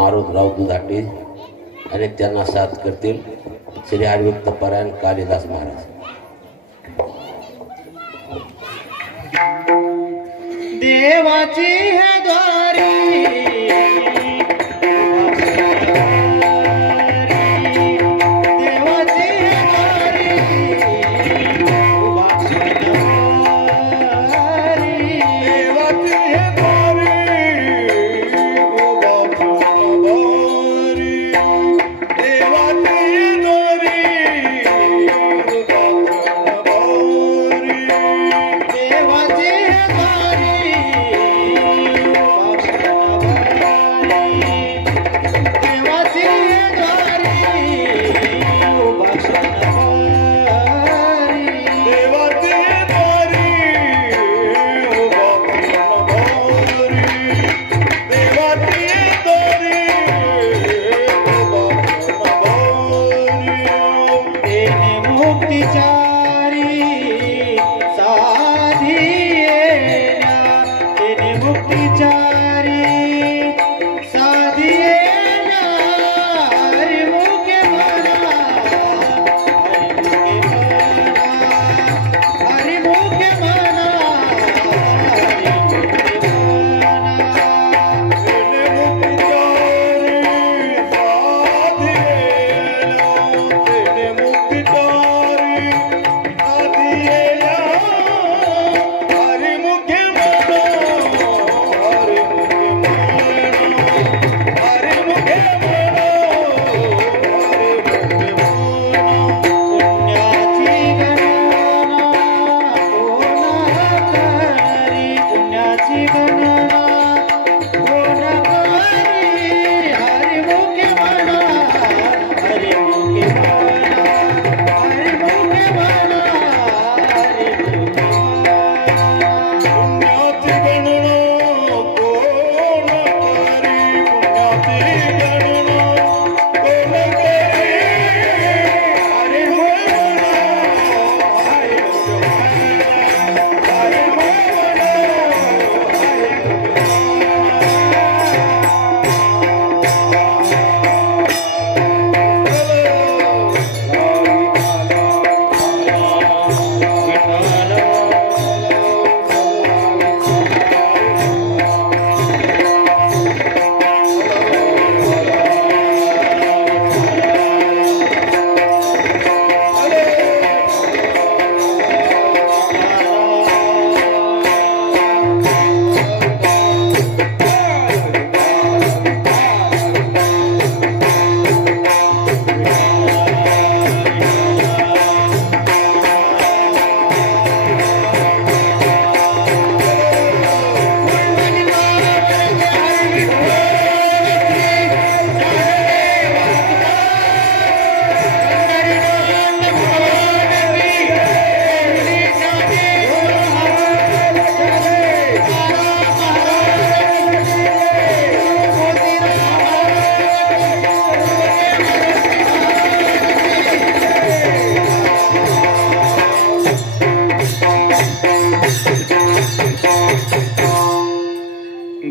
मारुतराव दुधाटे आणि त्यांना साथ करतील श्री हरिभक्त परायण कालिदास महाराज। देवाची है द्वारी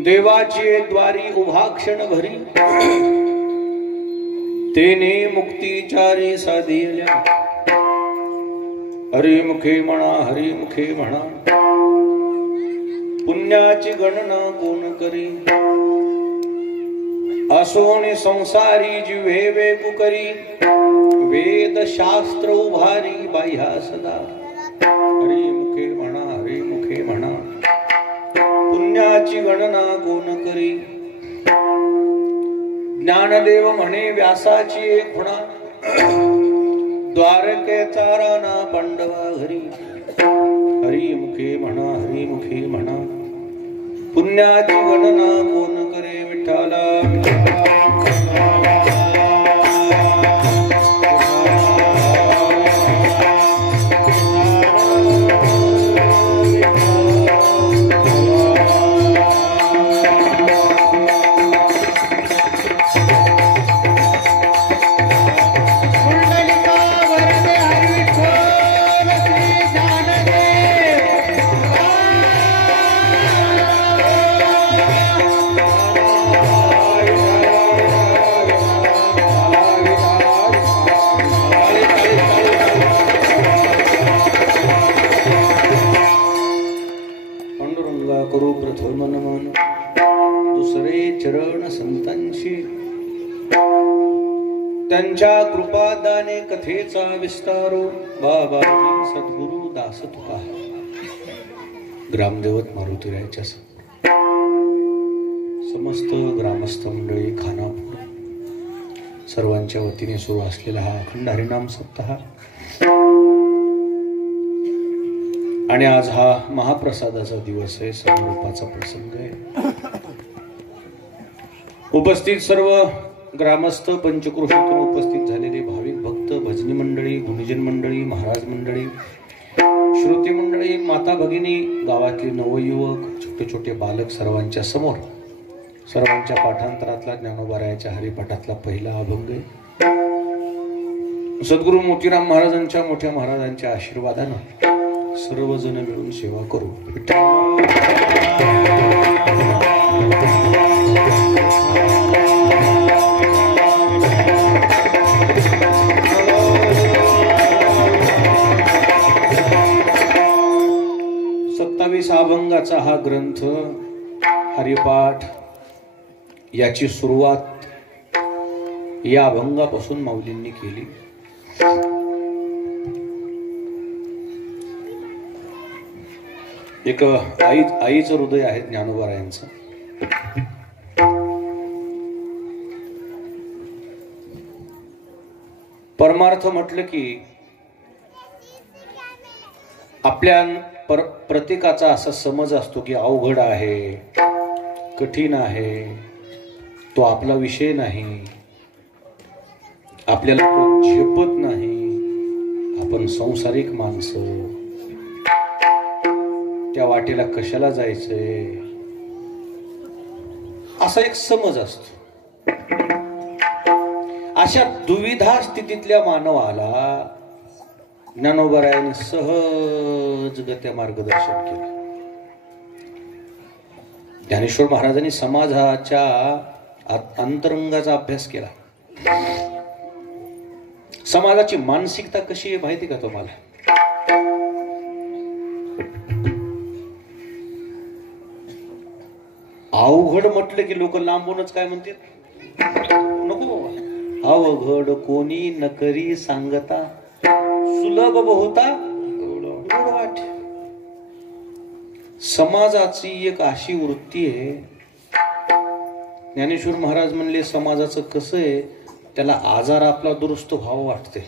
देवाची द्वारी उभा क्षण भरी तेने मुक्तीचारी साधिल्या हरी मुखे म्हणा हरी मुखे म्हणा पुण्याची गणना कोण करी असोनी संसारी जिवे वेगु करी वेद शास्त्र उभारी बाह्या सदा हरी मुखे म्हणा हरी मुखे म्हणा पुण्याची गणना कोण करी ज्ञानदेव म्हणे व्यासाची एक म्हणा द्वारकेचा राणा पांडवा घरी हरी मुखे म्हणा हरी मुखे म्हणा पुण्याची गणना कोण करे विठ्ठला करू प्रथम नमन दुसरे चरण संतांशी त्यांच्या कृपादाने कथेचा विस्तारो बाबाजी सद्गुरु दास तुका ग्रामदेवत मारुतीरायाच्या समस्त ग्रामस्थ मंडळी खानापूर सर्वांच्या वतीने सुरू असलेला हा अखंड हरिनाम सप्ताह आणि आज हा महाप्रसादाचा दिवस आहे समारोपाचा प्रसंग आहे उपस्थित सर्व ग्रामस्थ पंचक्रोशीतून उपस्थित झालेले भाविक भक्त भजनी मंडळी गुणीजन मंडळी महाराज मंडळी श्रोते मंडळी माता भगिनी गावातले नवयुवक छोटे छोटे बालक सर्वांच्या समोर सर्वांच्या पाठांतरातला ज्ञानोबारायाच्या हरिपाठातला पहिला अभंग आहे सद्गुरु मोतीराम महाराजांच्या मोठ्या महाराजांच्या आशीर्वादानं सर्वजण मिळून सेवा करू सत्तावीस अभंगाचा हा ग्रंथ हरिपाठ याची सुरुवात या अभंगापासून माऊलींनी केली एक आईचं हृदय आहे ज्ञानोबारायांचं परमार्थ म्हटलं की आपल्या प्रत्येकाचा असा समज असतो की अवघड आहे कठीण आहे तो आपला विषय नाही आपल्याला तो झेपत नाही आपण सांसारिक माणसं त्या वाटेला कशाला जायचंय असा एक समज असतो अशा दुविधा स्थितीतल्या मानवाला ज्ञानोबारायांनी सहजगत्या मार्गदर्शन केलं ज्ञानेश्वर महाराजांनी समाजाच्या अंतरंगाचा अभ्यास केला समाजाची मानसिकता कशी आहे माहिती का तुम्हाला अवघड म्हटलं की लोक लांबूनच काय म्हणतात नको अवघड कोणी न करी सांगता सुलभ बहुता गोड वाट समाजाची एक अशी वृत्ती आहे ज्ञानेश्वर महाराज म्हणले समाजाचं कसं आहे त्याला आजार आपला दुरुस्त व्हावं वाटते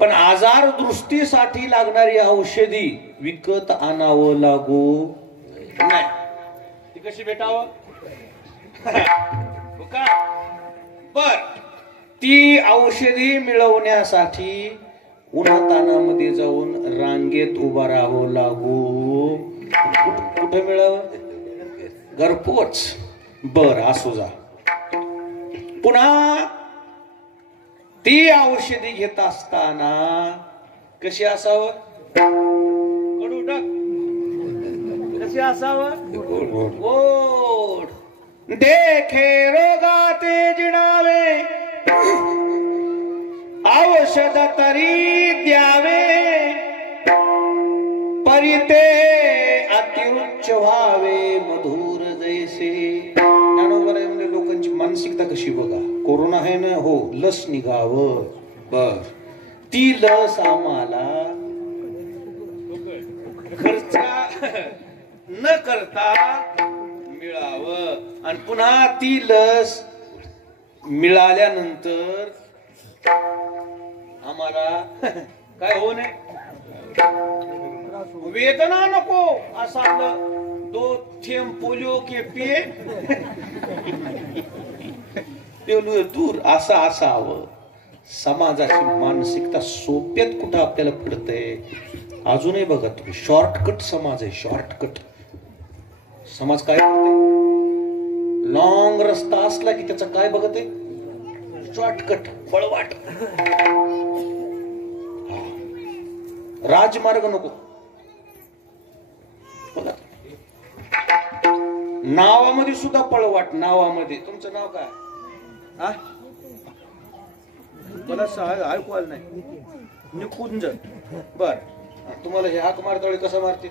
पण आजार दुरुस्तीसाठी लागणारी औषधी विकत आणावं लागू नाही ती कशी भेटावं बर ती औषधी मिळवण्यासाठी उन्हातानामध्ये जाऊन रांगेत उभा राहावं लागू कुठे मिळावं घरपोच बर असू जा पुन्हा ती औषधी घेत असताना कशी असावं कशी असावं? गोड. देखे रोगाते जिणावे, औषध तरी द्यावे, परिते अतिउच्च व्हावे मधुर जैसे. ज्ञानोबा म्हणजे लोकांची मानसिकता कशी बघा. कोरोना आहे ना, हो लस निघावं, बर ती लस आम्हाला खर्च न करता मिळावं, आणि पुन्हा ती लस मिळाल्यानंतर आम्हाला काय होऊ नये, वेदना नको. असं आपलं 2 थेंब पोलिओ के पिये दूर असं असावं. समाजाची मानसिकता सोप्यात कुठं आपल्याला पडतंय. अजूनही बघा तुम्ही, शॉर्टकट समाज आहे. शॉर्टकट समाज काय करते, लॉंग रस्ता असला की त्याचा काय बघत आहे, शॉर्टकट, पळवाट. राजमार्ग नको. बघा नावामध्ये सुद्धा पळवाट. नावामध्ये तुमचं नाव काय, मला ऐकू आलं नाही, निकुंज. बर, तुम्हाला हे हाक मारताळे कसं मारते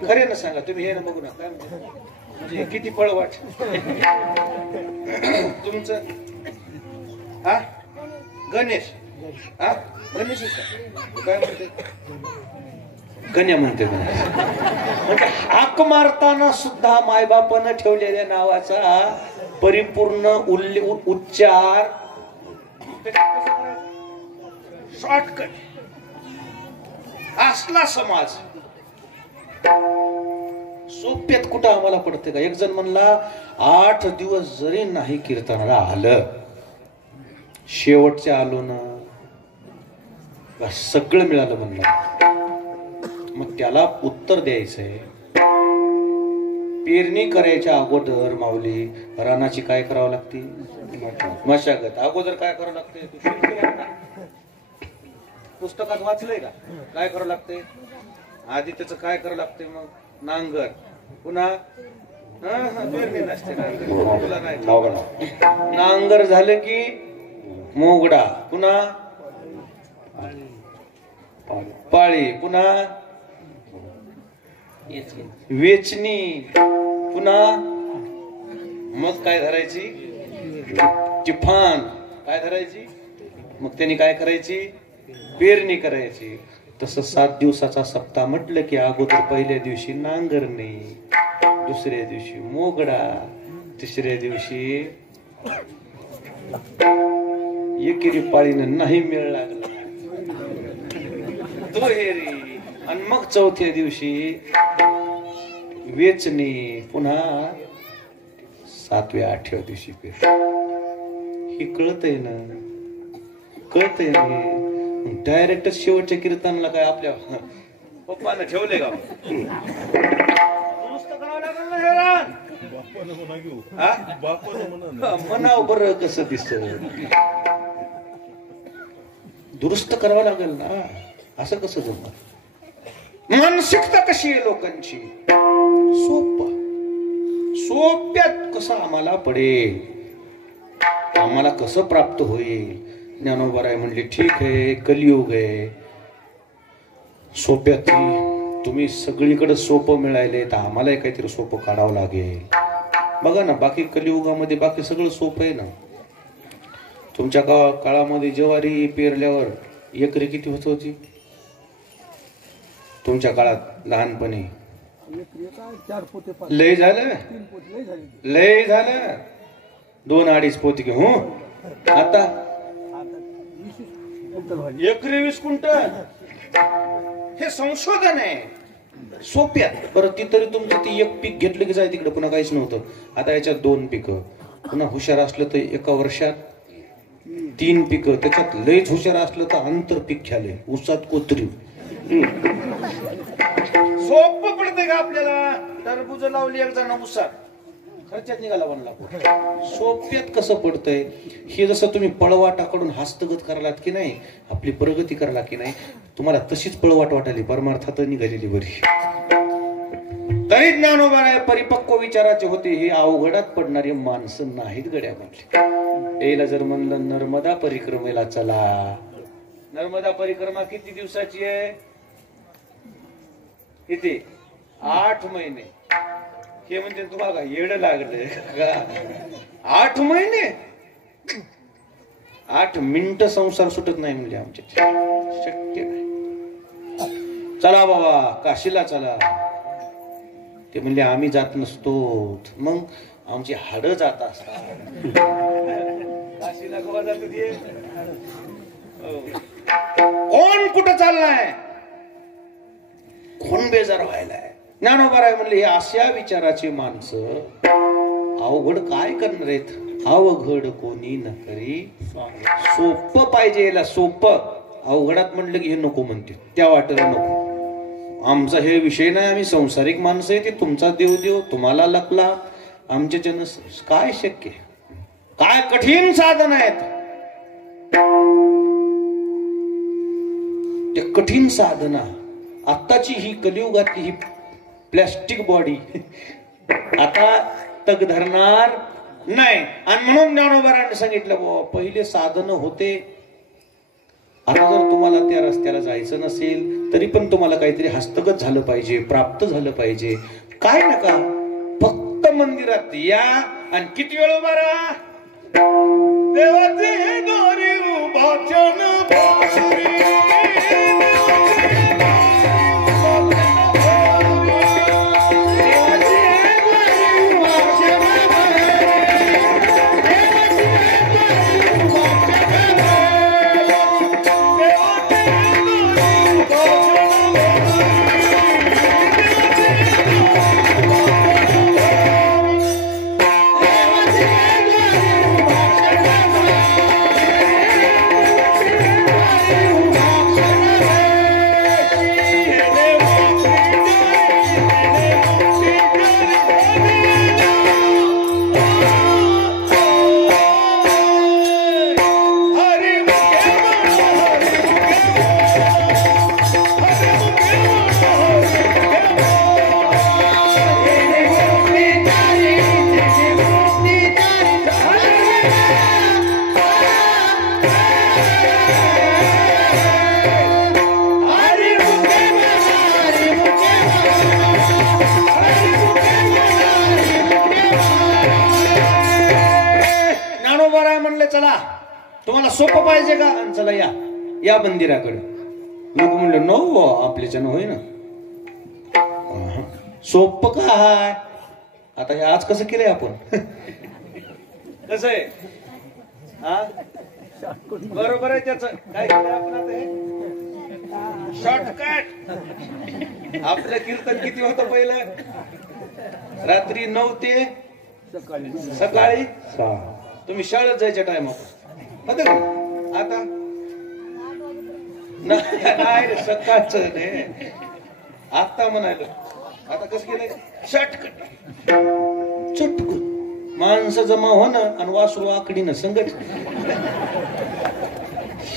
खरे ना सांगा तुम्ही, हे ना बघू ना काय म्हणजे किती पळवाट. तुमचं गणेश, गणेश काय म्हणते, गण्या म्हणते. म्हणजे हाक मारताना सुद्धा मायबापानं ठेवलेल्या नावाचा परिपूर्ण उच्चार. शॉर्टकट असला समाज सोप्यात कुठं आम्हाला पडते का. एक जण म्हणला 8 दिवस जरी नाही कीर्तनाला आलं, शेवटच्या आलो ना सगळं मिळालं म्हणलं. मग त्याला उत्तर द्यायचंय, पेरणी करायच्या अगोदर माऊली रानाची काय करावं लागते, मशागत. अगोदर काय करावं लागते, पुस्तकात वाचलंय का, काय करावं लागते आधी, त्याचं काय करावं लागते, मग नांगर, पुन्हा पेरणी नसते, नांगर झालं की मोगडा, पुन्हा पाळी, पुन्हा वेचणी, पुन्हा मग काय धरायची, चिफान काय धरायची, मग त्यांनी काय करायची, पेरणी करायची. तसं 7 दिवसाचा सप्ताह म्हटलं की अगोदर पहिल्या दिवशी नांगरणी, दुसऱ्या दिवशी मोगडा, तिसऱ्या दिवशी एकेरी पाळीनं नाही मेळ लागला दुहेरी, आणि मग चौथ्या दिवशी वेचणी, पुन्हा 7व्या 8व्या दिवशी पेरणी. हे कळतंय ना, कळतंय ना. डायरेक्ट शेवटच्या कीर्तनाला काय आपल्या पप्पानं ठेवले का, म्हणाव बरं कसं दिसत, दुरुस्त करावं लागेल ना. असं कसं जमणार. मानसिकता कशी आहे लोकांची, सोप्यात कसं आम्हाला पडेल, आम्हाला कसं प्राप्त होईल. ज्ञानोबा म्हणले ठीक आहे कलियुग आहे, सोप्यात तुम्ही सगळीकडे सोपं मिळाले तर आम्हाला काहीतरी सोपं काढावं लागेल. बघा ना, बाकी कलियुगामध्ये बाकी सगळं सोपं आहे ना. तुमच्या काळामध्ये ज्वारी पेरल्यावर एकरी किती होत होती तुमच्या काळात लहानपणी? लय झालं, लय झालं, 2-2.5 पोती घेऊ. आता एकरी 20 क्विंटल. हे संशोधन आहे सोप्यात. बरं ती तरी तुमचं ती एक पीक घेतलं की जाय तिकडे, पुन्हा काहीच नव्हतं. आता याच्यात 2 पिकं, पुन्हा हुशार असलं तर एका वर्षात 3 पिकं, त्याच्यात लयच हुशार असलं तर आंतर पीक घ्याले, ऊसात कोथरी. सोपं पडतंय का आपल्याला? टरबूज लावली एक जण ऊसात, खर्चात निघाला 1 लाख. सोप्यात कसं पडतंय हे. जसं तुम्ही पळवाटाकडून हस्तगत करालात की नाही, आपली प्रगती कराला की नाही, तुम्हाला तशीच पळवाट वाटाली, परमार्थात निघालेली बरी. तरी ज्ञानोबा परिपक्व विचाराचे होते. हे अवघडात पडणारी माणसं नाहीत गड्या म्हटले. याला जर म्हणलं नर्मदा परिक्रमेला चला. नर्मदा परिक्रमा किती दिवसाची आहे? किती? 8 महिने. हे म्हणजे तुम्हाला का येड लागले का? 8 महिने? 8 मिनिटं संसार सुटत नाही म्हणजे आमच्या. शक्य नाही. चला बाबा काशीला चला. ते म्हणले आम्ही जात नसतो. मग आमची हाडं जात असतात. काशीला गोवा जात होती. कोण कुठं चाललाय? कोण बेजार व्हायलाय? ज्ञानोबा म्हणले हे अशा विचाराची माणसं अवघड काय करणार आहेत? अवघड कोणी न करी सोपं पाहिजे. याला सोपं. अवघडात म्हणलं की हे नको म्हणते. त्या वाटेला नको. आमचा हे विषय नाही. आम्ही संसारिक माणसं आहे. ते तुमचा देव देव तुम्हाला लपला. आमच्या जन काय शक्य? काय कठीण साधन आहेत ते. कठीण साधना. आत्ताची ही कलियुगातली ही प्लॅस्टिक बॉडी आता तग धरणार नाही. आणि म्हणून ज्ञानोबारांनी सांगितलं बाबा पहिले साधन होते. आता जर तुम्हाला त्या रस्त्याला जायचं नसेल तरी पण तुम्हाला काहीतरी हस्तगत झालं पाहिजे, प्राप्त झालं पाहिजे. काय नका फक्त मंदिरात या. आणि किती वेळ उभा राहा? देवाचे दारी उभा चन चला तुम्हाला सोपं पाहिजे का? चला या या मंदिराकडे. लोक म्हणले नो आपल्याच्यानं होय ना. सोपं काय? आता हे आज कसं केलंय आपण? कसं आहे? हा बरोबर आहे. त्याच काय केलं आपण आता? हे शॉर्टकट. आपलं कीर्तन किती होतं पहिलं? रात्री 9 ते सकाळी 6. तुम्ही शाळेत जायच्या टायमावर आता नाही सकाळचं नाही. आता म्हणायला आता कसं केलंय? शॉर्टकट. चटकन माणसं जमा होणं आणि वासरू आकडीनं संगत.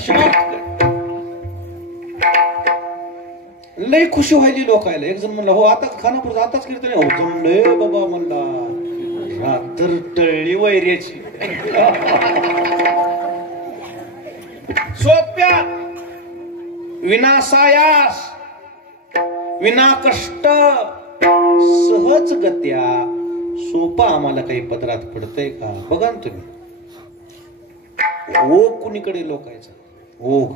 शॉर्टकट. लय खुशी व्हायली लोकायला. एक जण म्हणला हो आताच खानापूर आताच कीर्तन. हो जमलंय बाबा म्हणला. रात्र टळली वैर्याची. सोप्या विनासायास विना कष्ट सहज गत्या सोपा आम्हाला काही पदरात पडतंय का? बघा ना तुम्ही. ओघ कुणीकडे लोकायचा ओघ.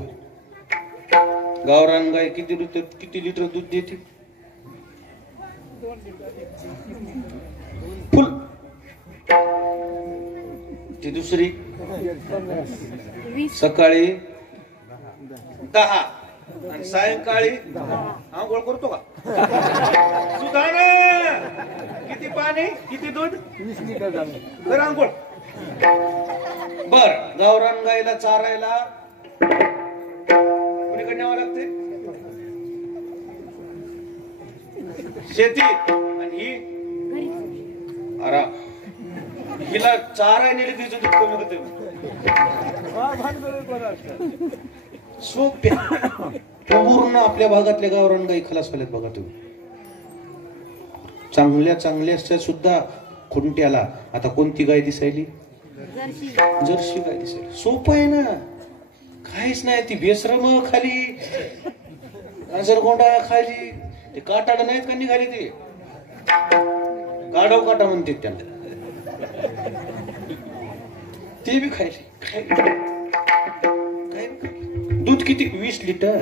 गावरान गाय किती लिटर दूध देते? फुल. ती दुसरी सकाळी 10 आणि सायंकाळी आंघोळ करतो का? सुधाना किती पाणी किती दूध? 20 लिटर तर आंघोळ. बर गावरान गायला चारायला कुणीकडे न्यावं लागते? शेती. आणि ही अरा हिला चारा नेली तिचं दूध कमी होते. सोप्या पूर्ण आपल्या भागातल्या गावरान गाई खलास झाल्यात बघा तुम्ही. चांगल्या चांगल्या सुद्धा खुंट्याला आता कोणती गाय दिसायली? जर्सी गाय दिसायली. सोपं आहे ना, काहीच नाही. ती बेसरम खाली, गोंडा खाली, ते काटाड नाहीत का निघाली, ते गाडव काटा म्हणते त्यांना, ते बी खायले. दूध किती? 20 लिटर.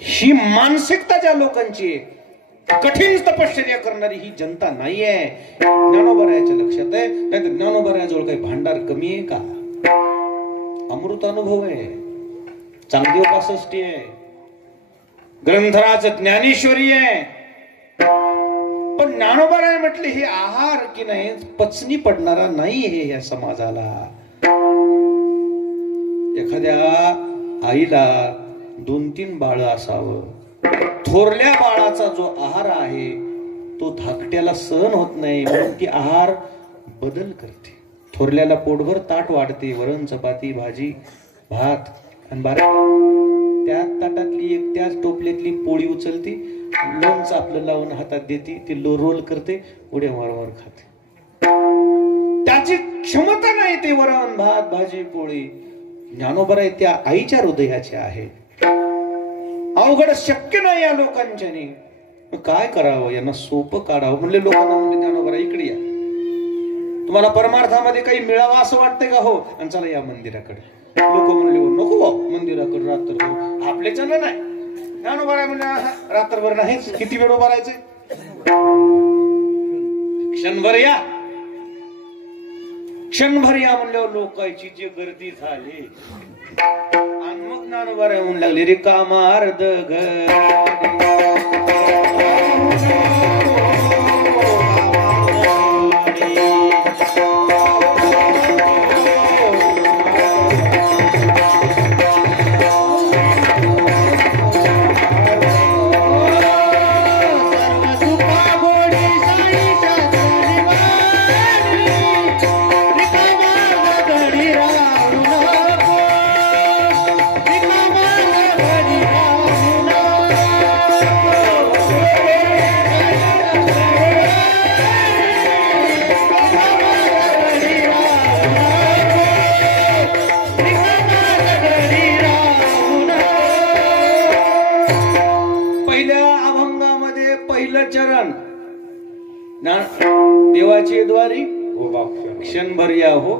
ही मानसिकता ज्या लोकांची, कठीण तपश्चर्या करणारी ही जनता नाहीये. ज्ञानोबरायाच्या लक्षात आहे. नाही तर ज्ञानोबरायाजवळ काही भांडार कमी आहे का? अमृत अनुभव आहे, चांगदेव 65 आहे, ग्रंथराज ज्ञानेश्वरी आहे. पण ज्ञानोबराय म्हटले हे आहार की नाही पचनी पडणारा नाही हे या समाजाला. एखाद्या आईला 2-3 बाळ असावं, थोरल्या बाळाचा जो आहार आहे तो धाकट्याला सहन होत नाही म्हणून ती आहार बदल करते. थोरल्याला पोटभर ताट वाढते, वरण चपाती भाजी भात, आणि त्या ताटातली एक त्याच टोपल्यातली पोळी उचलते, लोणचं आपलं लावून हातात देते, ती रोल करते, उड्या मारवर खाते. त्याची क्षमता नाही ते वरण भात भाजी पोळी. ज्ञानोबराय त्या आईच्या हृदयाचे आहे. अवघड शक्य नाही या लोकांच्यानी. काय करावं? यांना सोपं काढावं म्हणले. लोकांना म्हणले ज्ञानोबराय इकडे या, तुम्हाला परमार्थामध्ये काही मिळावं असं वाटतंय का? हो, आणि चला या मंदिराकडे. लोक म्हणले नको मंदिराकडे रात्रभर आपल्याच्यान नाही. ज्ञानोबराय म्हणले रात्रभर नाहीच, किती वेळ उभा राहायचंय? क्षणभर या, क्षणभर या म्हणल्यावर लोकांची जी गर्दी झाली. आणि मग ज्ञानोबराय म्हणू लागले रिकामा अर्ध देवाचे द्वारी क्षणभर या हो.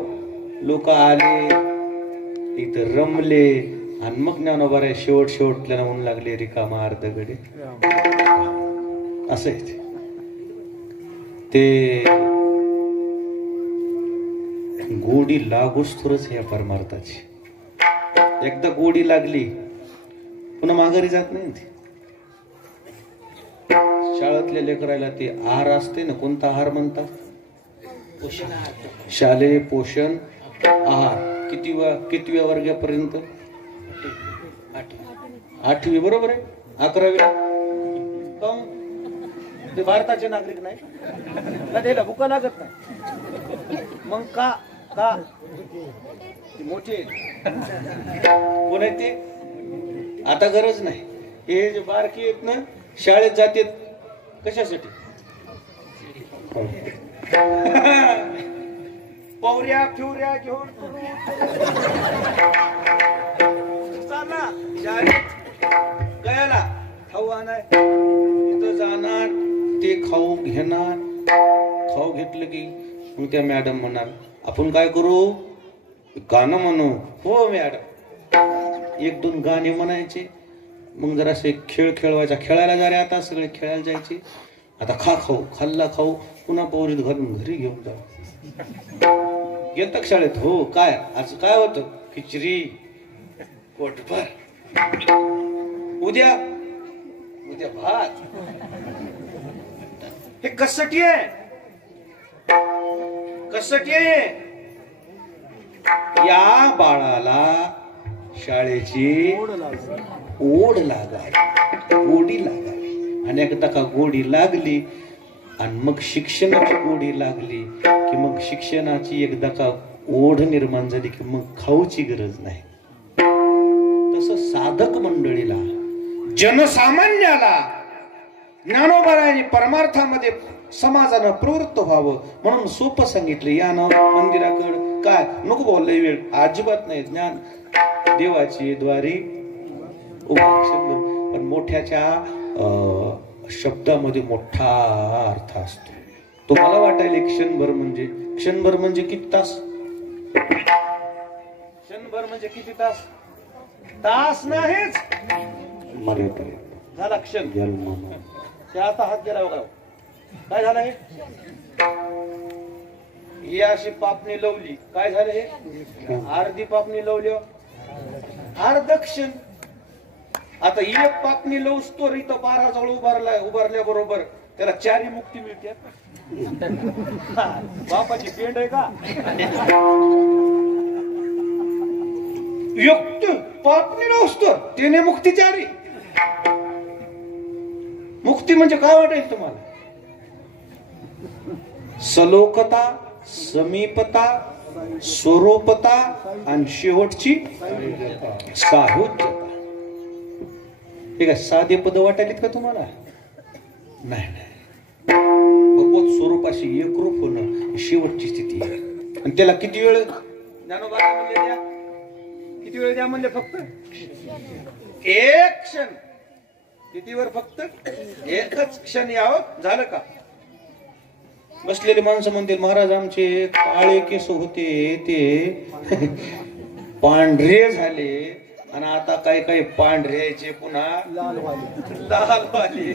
लोक आले इथं रमले आणि मग ज्ञानोबराय शेवटला म्हणून लागले रिकामा अर्धगडे. असं आहे ते. गोडी लागूच थोडच या परमार्थाची. एकदा गोडी लागली पुन्हा माघारी जात नाही. ती शाळेतल्या लेकरायला ते आहार असते ना, कोणता आहार म्हणतात? शालेय पोषण आहार. कितव्या वर्गापर्यंत? 8वी बरोबर आहे. 11वी ते भारताचे नागरिक नाही, त्याला भुका लागत नाही. मग का मोठे कोण आहेत ते? आता गरज नाही. हे जे बारकी आहेत ना शाळेत जाते कशासाठी? पवऱ्या फिवऱ्या घेऊन गयाला खाऊ आणाय, तिथं जाणार, ते खाऊ घेणार. खाऊ घेतलं की मग त्या मॅडम म्हणाल आपण काय करू? गाणं म्हणू. हो मॅडम. 1-2 गाणे म्हणायचे. मग जरा असे खेळ खेळवायचा. खेळायला जा रे आता, सगळे खेळायला जायचे. आता खाऊ, खाल्ला खाऊ, पुन्हा पोरीत घालून घरी घेऊन जाऊ. येतं शाळेत. हो काय आज काय होतं? खिचडी पोटभर. उद्या भात. हे कशासाठी आहे? कशासाठी आहे? या बाळाला शाळेची ओढ लागावी, गोडी लागावी. आणि एकदा का गोडी लागली आणि मग शिक्षणाची गोडी लागली की मग शिक्षणाची एकदा का ओढ निर्माण झाली की मग खाऊची गरज नाही. तसं साधक मंडळीला, जनसामान्याला ज्ञानोबारायांनी परमार्थामध्ये समाजानं प्रवृत्त व्हावं म्हणून सोपं सांगितलं. या ना मंदिराकडं काय नको बोललंय वेळ अजिबात नाही. ज्ञान देवाची द्वारी उभा क्षणभर, पण मोठ्याच्या शब्दामध्ये मोठा अर्थ असतो. तुम्हाला वाटायला क्षणभर म्हणजे किती तास? क्षणभर म्हणजे किती तास? तास नाहीच, झाला क्षण. ते आता हात गेला बघा. काय झालं हे अशी पापणी लवली, काय झालं हे? अर्धी पापणी लवली, अर्ध क्षण. आता एक पापणी लवस तो इथं 12 जवळ उभारल्या बरोबर त्याला 4 मुक्ती मिळते. बापाची पेंड आहे का? युक्त पापणी लवसतो त्याने मुक्ती 4. मुक्ती म्हणजे काय वाटेल तुम्हाला? सलोकता, समीपता, स्वरूपता आणि शेवटची साहुज्यता. ठीक आहे, साधे पद वाटायलेत का तुम्हाला? नाही. भगवत स्वरूपाशी एकरूप होणं शेवटची स्थिती आहे. आणि त्याला किती वेळ ज्ञानोबा म्हणले द्या? किती वेळ द्या म्हणले? फक्त एक क्षण. किती वेळ? फक्त एकच क्षण यावं. झालं का? बसलेले माणसं म्हणतील महाराज आमचे काळे केस होते ते पांढरे झाले आणि आता काही पांढऱ्याचे पुन्हा लाल वाले.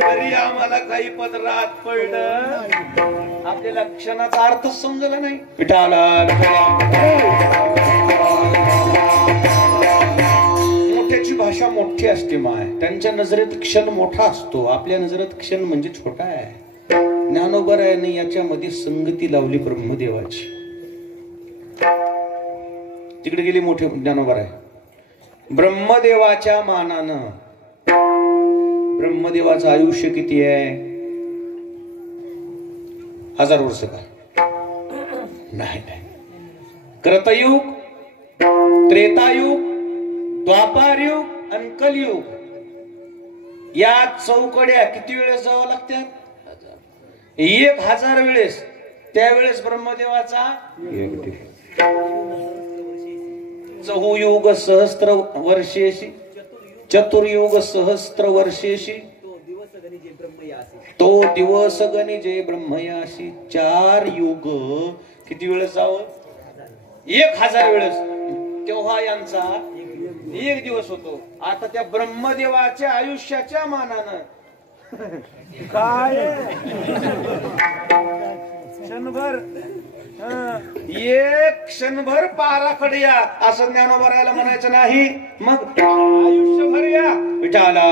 तरी आम्हाला काही पदरात पडलं. आपल्याला क्षणाचा अर्थच समजला नाही. मोठ्याची भाषा मोठी असते माय. त्यांच्या नजरेत क्षण मोठा असतो, आपल्या नजरेत क्षण म्हणजे छोटा आहे. ज्ञानोबारायांनी याच्यामध्ये संगती लावली ब्रह्मदेवाची. तिकडे गेली मोठे ज्ञानोबाराय. ब्रह्मदेवाच्या मानानं ब्रह्मदेवाचं आयुष्य किती आहे? 1000 वर्ष का? नाही. कृतयुग, त्रेतायुग, द्वापारयुग आणि कलयुग या चौकड्या किती वेळेस जावं लागतात? 1000 वेळेस. त्यावेळेस ब्रह्मदेवाचा चहुयुग सहस्त्र वर्षेशी, चतुर्युग सहस्त्र वर्षेशी, तो दिवस गणिजे ब्रह्मयाशी. 4 युग किती वेळेस जावं? 1000 वेळेस. तेव्हा यांचा 1 दिवस होतो. आता त्या ब्रह्मदेवाच्या आयुष्याच्या मानानं काय क्षणभर, एक क्षणभर पाराकडे या असं ज्ञानोबारायला म्हणायचं नाही. मग आयुष्यभर या विठाला.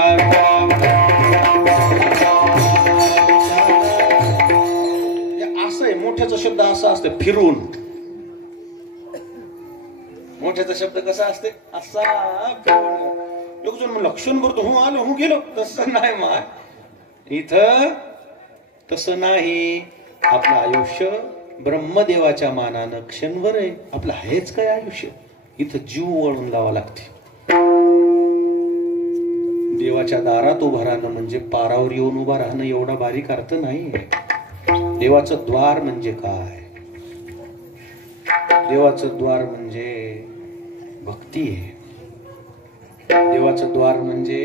असं आहे मोठ्याचा शब्द असा असते फिरून. मोठ्याचा शब्द कसा असते? असा फिरून. लोकजण म्हणलं क्षणभर तो हो आलो हो गेलो. तसं नाही मा. इथं तसं नाही. आपलं आयुष्य ब्रह्मदेवाच्या मानानं क्षणभर आहे. आपलं आहेच काय आयुष्य? इथं जीव वळून लावा लागते. देवाच्या दारात उभं राहणं म्हणजे पारावर येऊन उभा राहणं एवढा बारीक अर्थ नाही. देवाचं द्वार म्हणजे काय? देवाचं द्वार म्हणजे भक्ती आहे. देवाचं द्वार म्हणजे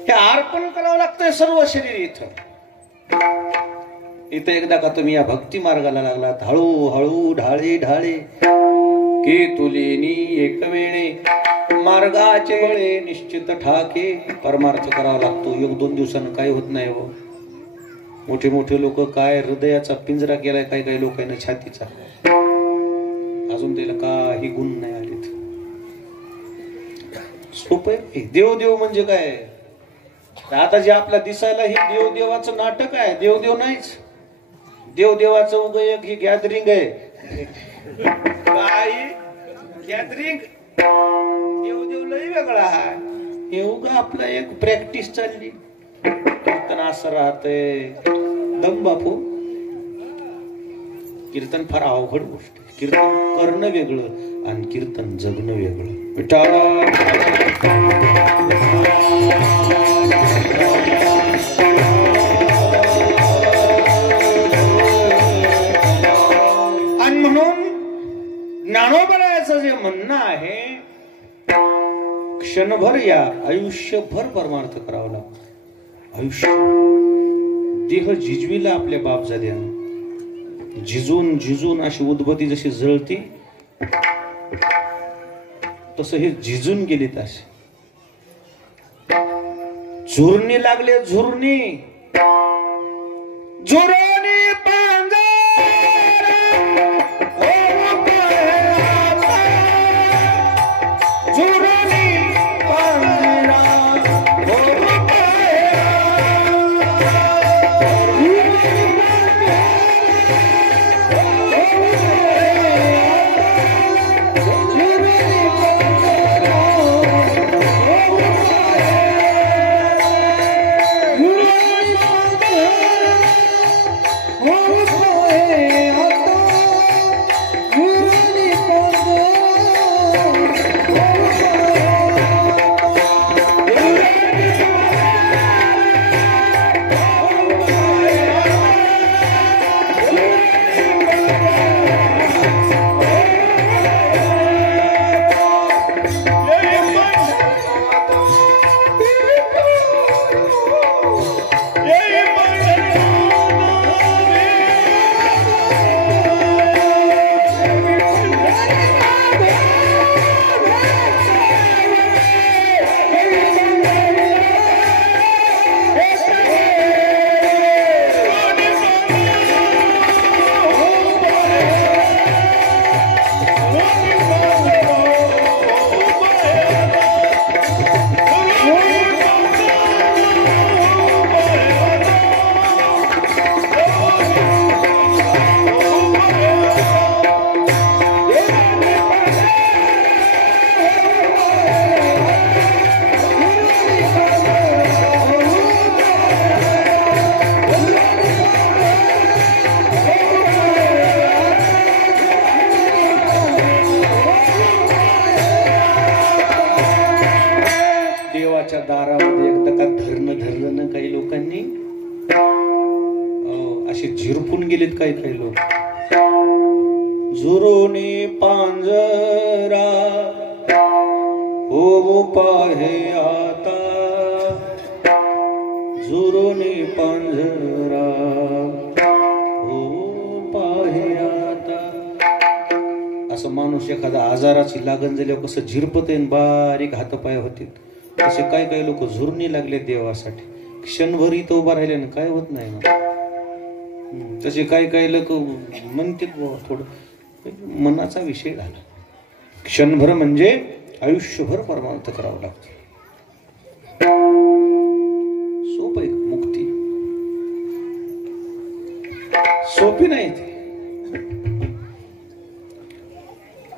हे अर्पण करावं लागतंय सर्व शरीर. इथं एकदा का तुम्ही या भक्ती मार्गाला लागलात, हळूहळू ढाळे ढाळे की तुलेनी एक वेळे मार्गाचे वेळे निश्चित ठाके. परमार्थ करावा लागतो. 1-2 दिवसानं काही होत नाही हो. मोठे मोठे लोक काय हृदयाचा पिंजरा केलाय काही लोकांना छातीचा. अजून त्याला काही गुण नाही आलेत. सोपं आहे. देव म्हणजे काय? आता जे आपला दिसायला हे देवाचं नाटक आहे. देव नाहीच. देवाचं उगयक ही गॅदरिंग आहे. काय गॅदरिंग? देव लय वेगळा आहे. हे उगा आपलं एक प्रॅक्टिस चालली. कीर्तन असं राहतंय दम बापू. कीर्तन फार अवघड गोष्ट. कीर्तन करणं वेगळं आणि कीर्तन जगणं वेगळं. विठाला म्हणणं आहे क्षणभर या, आयुष्यभर परमार्थ करावा लागतो. आयुष्य देह झिजविला आपल्या बाप झाल्यानं, झिजून झिजून अशी उदबत्ती जशी जळती तसं हे झिजून गेले. असे झुरणी लागले, झुरणी झुरणी दारामध्ये एकदा का धरलं ना काही लोकांनी, असे झिरपून गेलेत काही काही लोक. झुरोने पांजरा हो पाहे आता, झुरोने पांजरा हो पाहे आता. असं माणूस एखादा आजाराची लागण झाल्यावर कसं झिरपत बारीक हातपाय होते, तसे काही काही लोक झुरणी लागले देवासाठी. क्षणभर इथं उभा राहिल्याने काय होत नाही ना. तसे काही काही लोक म्हणते थोडं मनाचा विषय झाला. क्षणभर म्हणजे आयुष्यभर परमार्थ करावं लागतं. सोपं आहे मुक्ती? सोपी नाही ती.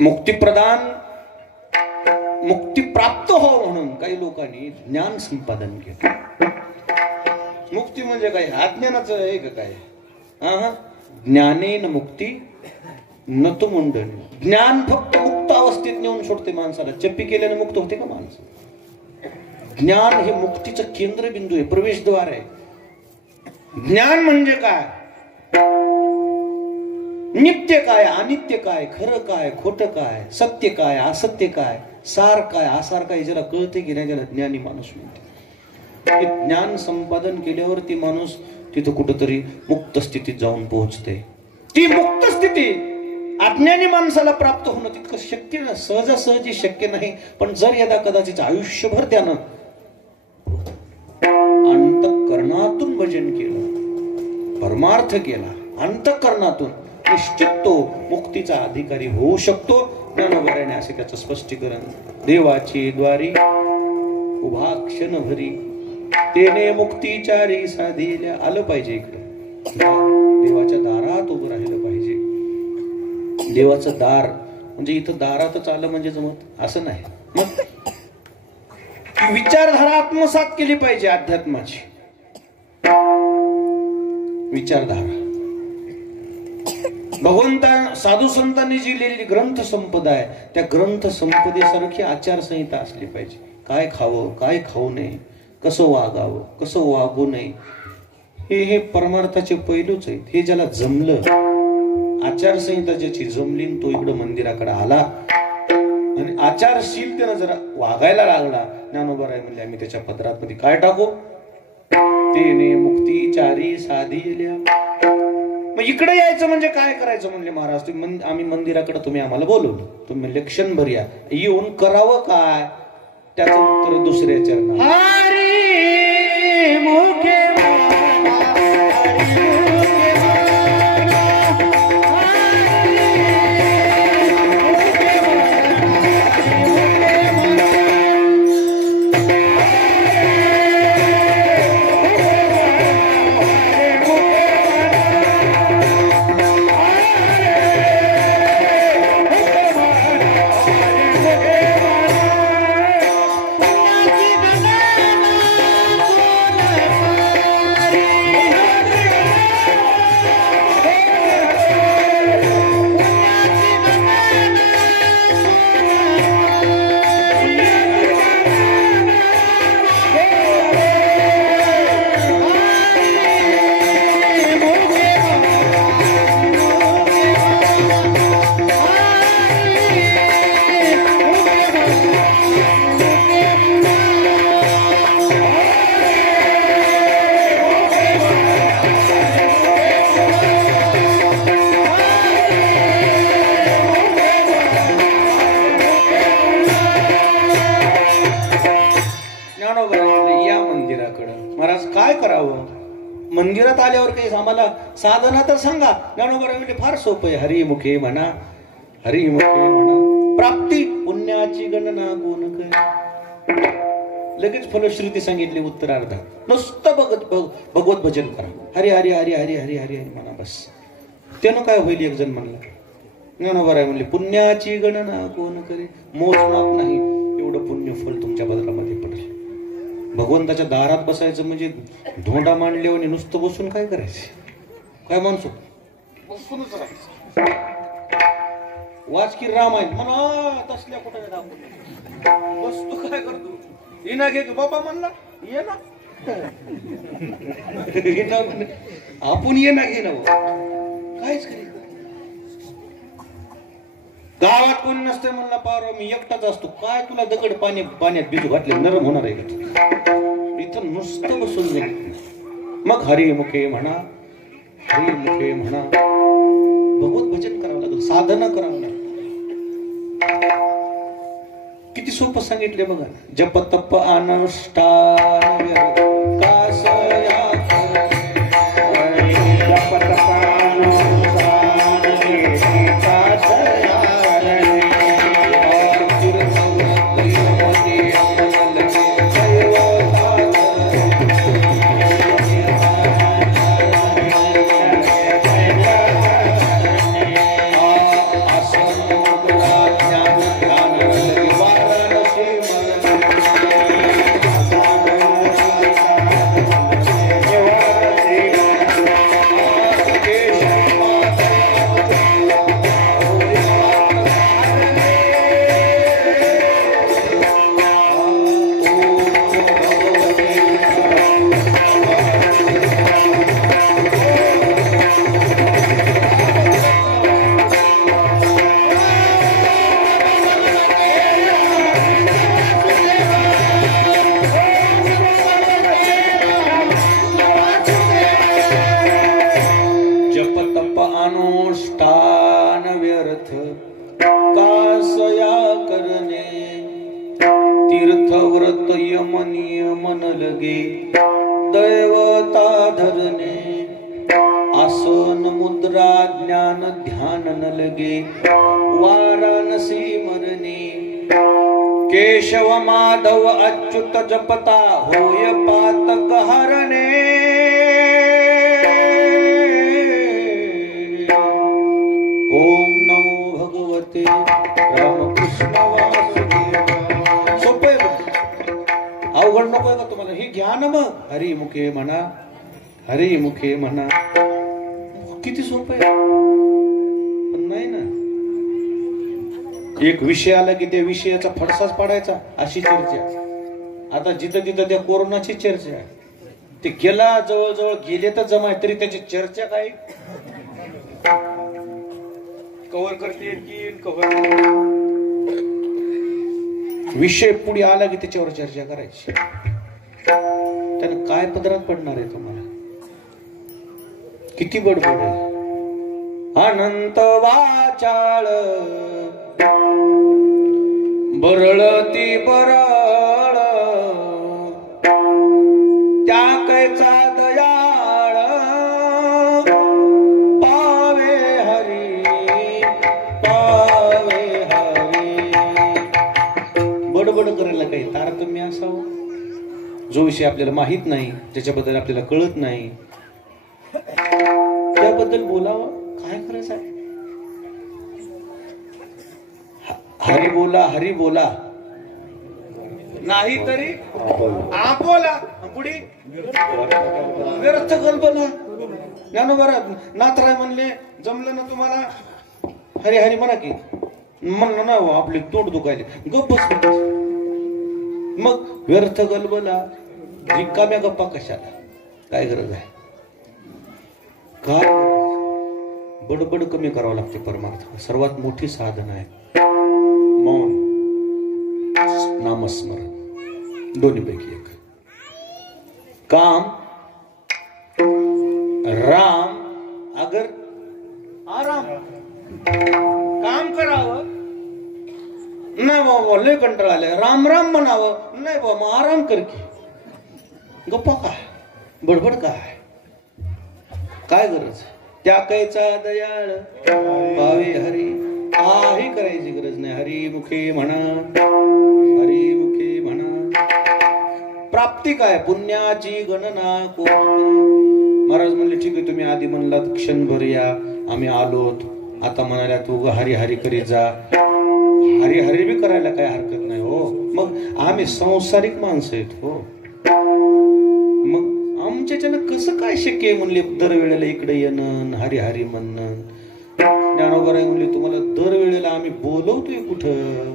मुक्ती प्रदान, मुक्ती प्राप्त हो म्हणून काही लोकांनी ज्ञान संपादन केलं. मुक्ती म्हणजे काय? अज्ञानाचं आहे का काय? ज्ञानेन मुक्ती न तो मुंडन. ज्ञान फक्त मुक्त अवस्थेत नेऊन सोडते माणसाला. चप्पी केल्याने मुक्त होते का माणूस? ज्ञान हे मुक्तीचं केंद्रबिंदू आहे, प्रवेशद्वार आहे. ज्ञान म्हणजे काय? नित्य काय, अनित्य काय, खरं काय, खोटं काय, सत्य काय, असत्य काय, सार काय, असार काय, ज्याला कळते की नाही त्याला ज्ञानी माणूस म्हणते. ज्ञान संपादन केल्यावरती माणूस तिथं कुठंतरी मुक्त स्थितीत जाऊन पोहोचते. ती मुक्त स्थिती अज्ञानी माणसाला प्राप्त होणं तितकं शक्य नाही, सहजासहजी शक्य नाही. पण जर यदा कदाचित आयुष्यभर त्यानं अंतःकरणातून भजन केलं, परमार्थ केला, अंतःकरणातून, निश्चित तो मुक्तीचा अधिकारी होऊ शकतो. ज्ञानोबाने असे त्याचं स्पष्टीकरण. देवाची द्वारी उभा क्षणभरी, तेने मुक्तीचारी साधिल्या. आलं पाहिजे इकडं, देवाच्या दारात उभं राहिलं पाहिजे. देवाचं दार म्हणजे इथं दारातच आलं म्हणजे जमत असं नाही. मग विचारधारा आत्मसात केली पाहिजे. अध्यात्माची विचारधारा, भगवंता साधू संतांनी जी लिहिलेली ग्रंथ संपदा आहे, त्या ग्रंथ संपदेसारखी आचारसंहिता असली पाहिजे. काय खावं, काय खाऊ नये, कसं वागावं, कसं वागू नये, हे परमार्थाचे पैलूच आहेत. हे ज्याला जमलं, आचारसंहिता ज्याची जमली, तो इकडं मंदिराकडे आला, आणि आचारशीलतेनं जरा वागायला लागला ज्ञानोबा म्हणले आम्ही त्याच्या पदरात मध्ये काय टाकू तेने मुक्ती चारी साधिल्या. मग इकडे यायचं म्हणजे काय करायचं म्हणले महाराज तुम्ही आम्ही मंदिराकडे तुम्ही आम्हाला बोलवलं तुम्ही म्हणले क्षणभर या येऊन करावं काय त्याचं उत्तर दुसऱ्या चरणात हरी मुखे मंदिरात आल्यावर काही आम्हाला साधना तर सांगा. ज्ञानोबा म्हणजे फार सोपं आहे. हरिमुखे म्हणा हरिमुखे म्हणा प्राप्ती पुण्याची गणना कोण करे. लगेच फलश्रुती सांगितली उत्तरार्धात नुसतं भगवत भजन करा हरी हरी हरी हरी हरी हरी हरी म्हणा बस. त्यानं काय होईल एक जण म्हणला ज्ञानोबा म्हणले पुण्याची गणना कोण करे. मोजमाप नाही एवढं पुण्य फल तुमच्या पदरामध्ये पडेल. भगवंताच्या दारात बसायचं म्हणजे धोंडा मांडल्यावर नुसतं बसून काय करायचं काय माणसो बसूनच राहायचं. वाच की रामायण म्हणा तसल्या कुठे बस तू काय करतो ये ना घे बाबा म्हणला ये ना आपण ये ना घे ना काहीच करी. गावात कोणी नसते म्हणला पार मी एकटाच असतो काय तुला दगड पाण्यात भिजू घातले नरम होणार आहे का इथं नुसतं बसून जाईल. मग हरिमुखे म्हणा हरिमुखे म्हणा भगवत भजन करावं लागेल साधना करावं लागेल. किती सोपं सांगितले बघा. जप तप अनुष्ठान केशव माधव अच्युत जपता होय पातक हरणे. ओम नमो भगवते रामकृष्ण वासुदेवाय. सोपे अवघड नकोय का तुम्हाला हे घ्या ना मग. हरिमुखे म्हणा हरिमुखे म्हणा किती सोपं आहे पण नाही ना. एक विषय आला की त्या विषयाचा फडसाच पाडायचा अशी चर्चा. आता जिथं तिथं त्या कोरोनाची चर्चा आहे. ते गेला जवळजवळ गेले तर जमाय तरी त्याची चर्चा काय कव्हर करते की कव्हर विषय पुढे आला की त्याच्यावर चर्चा करायची. त्यानं काय पदरात पडणार आहे तुम्हाला? किती बडबड आहे. अनंत वाचाळ बरळती बरळ त्या कैचा दयाळ पावे हरी पावे हरी. बडबड करायला काही तारतम्य असावं. जो विषय आपल्याला माहित नाही, ज्याच्याबद्दल आपल्याला कळत नाही, त्याबद्दल बोलावं. काय करायचं आहे? हरी बोला, हरी बोला, नाही तरी बोला. पुढे व्यर्थ कल्पना. ज्ञानोबा नाथराय म्हणले, जमलं ना तुम्हाला हरी हरी म्हणा की. म्हणलं ना आपले तोंड दुखायले, गप्प बस. मग व्यर्थ गलबला, रिकाम्या गप्पा कशाला? काय गरज आहे? काय बडबड कमी करावं लागते. परमार्थ सर्वात मोठी साधन आहे मौन, नामस्मरण. दोन्हीपैकी एक. काम राम अगर आराम. काम करावं नाही बाबा, लय कंटाळा आलाय. राम राम म्हणावं नाही बाबा, मग आराम कर की. गप्पा काय, बडबड काय, काय गरज? त्या कैचा दयाळ पावे हरी. काही करायची गरज नाही. हरी मुखे म्हणा, हरी मुखे म्हणा. प्राप्ती काय? पुण्याची गणना कोण? महाराज म्हणले, ठीक आहे तुम्ही आधी म्हणलात क्षणभर या, आम्ही आलोत. आता म्हणाल्या तू हरी हरी करीत जा. हरी हरी बी करायला काय हरकत नाही हो. मग आम्ही संसारिक माणसं आहेत हो. मग आमच्याच्यानं कसं काय शक्य आहे म्हणले दरवेळेला इकडे येणं, हरी हरी म्हणणं? ज्ञानोबा म्हणले, तुम्हाला दरवेळेला आम्ही बोलवतोय कुठं?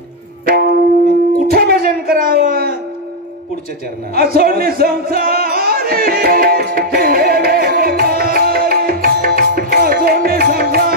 कुठं भजन करावं? पुढच्या चरणात. असोनी संसारी असोनी संसारी.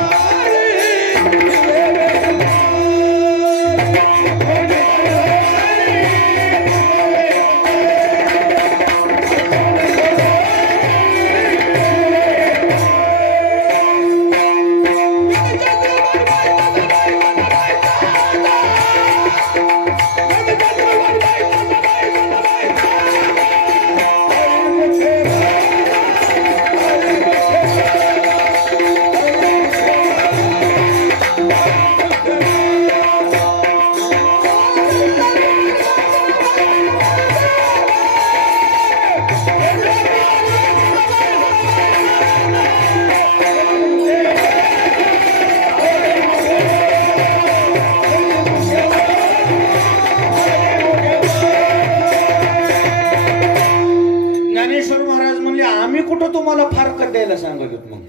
तुम्हाला फारकत द्यायला सांगत होत. मग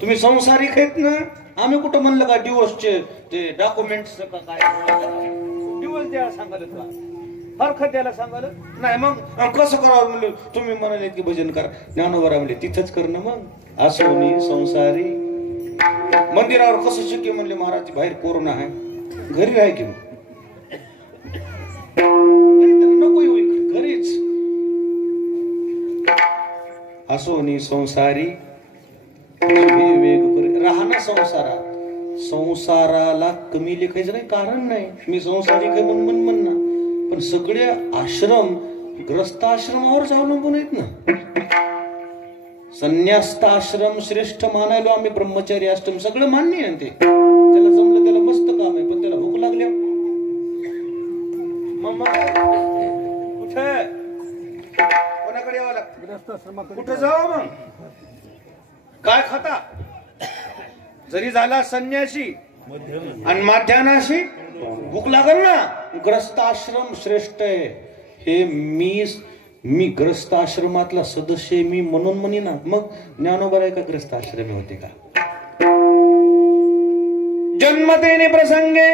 तुम्ही संसारिक आहेत ना. आम्ही कुठं म्हणलं का डिवोर्सचे ते डॉक्युमेंट्स काय डिवोर्स द्यायला सांगाल का? फारकत द्यायला सांगाल नाही. मग कसं करावं म्हणलं? तुम्ही म्हणाले की भजन करा. ज्ञानोबा म्हणले तिथंच कर ना. मग असोनी संसारी. मंदिरावर कसं शक्य म्हणले? महाराज बाहेर कोरोना आहे, घरी आहे की नको येऊ, घरीच. असोनी संसारी राहणं संसारात. संसाराला कमी लेखायचं काही कारण नाही. मी संसारिक आहे म्हणून म्हणणार. पण सगळे आश्रम ग्रस्ताश्रमावरच अवलंबून आहेत ना. संन्यास्त आश्रम श्रेष्ठ मानायलो आम्ही. ब्रह्मचारी आश्रम सगळं मान्य आहे. ते त्याला जमलं, त्याला मस्त काम आहे. पण त्याला भूक लागल्या कुठे कोणाकडे यावं लागतं? कुठं जावं? मग काय खाता? जरी झाला संन्यासी आणि माध्यानाशी भूक लागल ना. ग्रस्ताश्रम श्रेष्ठ आहे. हे मी ग्रस्ताश्रमातला सदस्य मी म्हणून म्हणी ना. मग ज्ञानोबा का ग्रस्ताश्रमी होते का? जन्म देणे प्रसंगे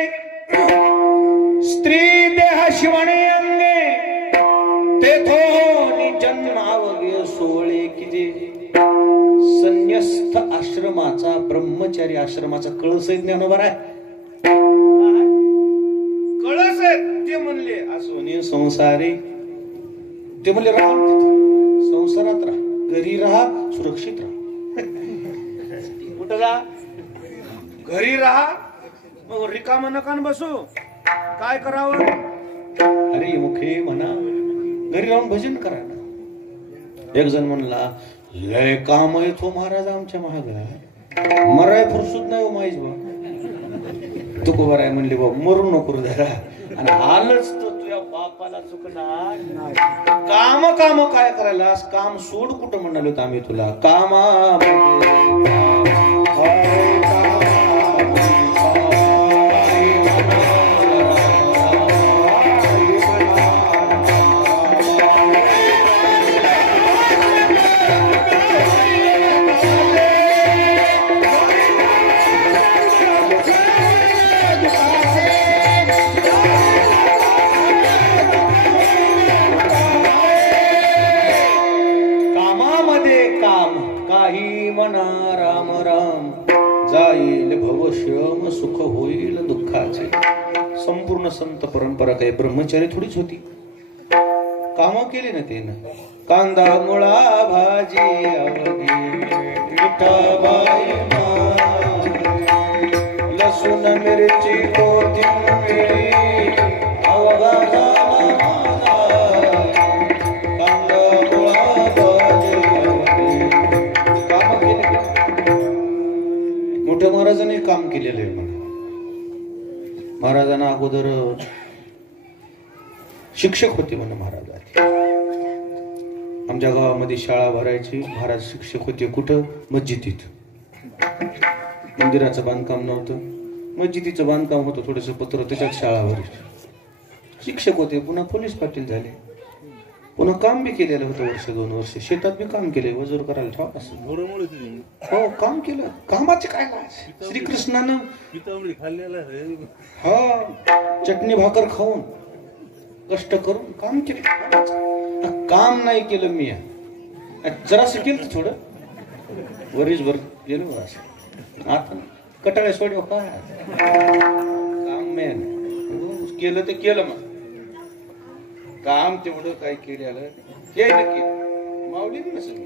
स्त्री देह शिवणे अंगे तेथोनी जन्मावगे सोळे की जे. संन्यस्त आश्रमाचा ब्रह्मचारी आश्रमाचा कळस आहे ज्ञानोबा आहे. कळस आहे. ते संसारी. ते म्हणले राहा संसारात राहा, घरी राहा, सुरक्षित राहा. कुठं जा? घरी राहा. मग रिकामा नकान बसू. काय करावं? अरे मुखे म्हणा, घरी राहून भजन करा ना. एक जण म्हणला लय काम येतो महाराज आमच्या महाग, मराय फुरसूत नाही हो माहीच बा. तुकोबा राय म्हणले बा मरू नको जरा, आणि आलंच तर तुझ्या बापाला चुकणार. काम काम काय करायला, काम सोड कुठं म्हणालो आम्ही तुला. कामा राम राम जाईल भवश्रम, सुख होईल दुःखाचे. संपूर्ण संत परंपरा काही ब्रह्मचारी थोडीच होती. काम केली ना त्यानं. कांदा मुळा भाजी अवघी विठाबाई लसूण मिरची कोथिंबीर अवघा मोठ्या महाराजांनी काम केलेलं आहे म्हणा. महाराजांना अगोदर शिक्षक होते म्हणा. महाराज आमच्या गावामध्ये शाळा भरायची. महाराज शिक्षक होते कुठं? मस्जिदीत. मंदिराचं बांधकाम नव्हतं, मस्जिदीचं बांधकाम होतं थोडंसं पत्र, त्याच्यात शाळा भरायची. शिक्षक होते, पुन्हा पोलीस पाटील झाले, पुन्हा काम बी केलेलं होतं वर्ष 2 वर्ष. शेतात बी काम केले, मजूर करायला ठाक असं. हो काम केलं. कामाचे काय लाज. श्रीकृष्णानं हा चटणी भाकर खाऊन कष्ट करून काम केलं. काम नाही केलं मी, जरासं केलं थोडं वरीसभर गेलो असं. आता कटाळ्या सोडव काय काम मेन केलं ते केलं. मग काम तेवढं काय केलेलं हे नक्की माऊली नसेल